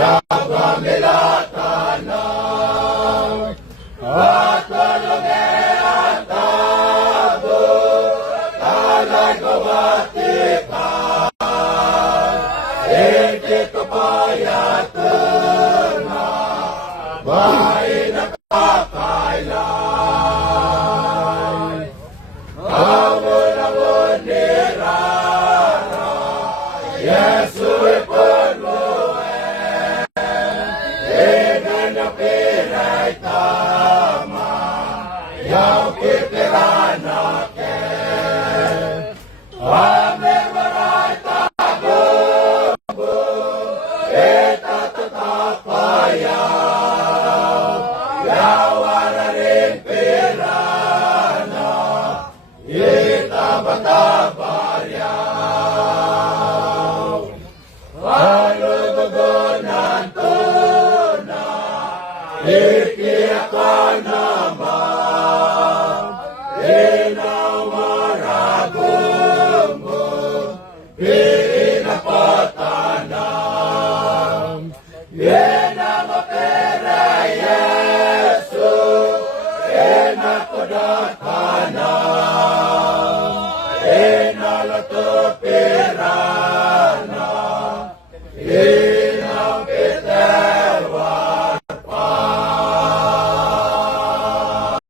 Yagamilatanang at kalungian tabo talay kabatikan hindi kapayatan na bahay na kakailay amon-amon ni Rara Yesu ipon mo pinay tama yang pipiranake ame maray tago itatapayaw yawara rin pirana itabatabaryaw alugugunan ikiakan naman, inawaragong mo, pinapatanam. Yan ang apera, Yesu, inakudatanam, inalato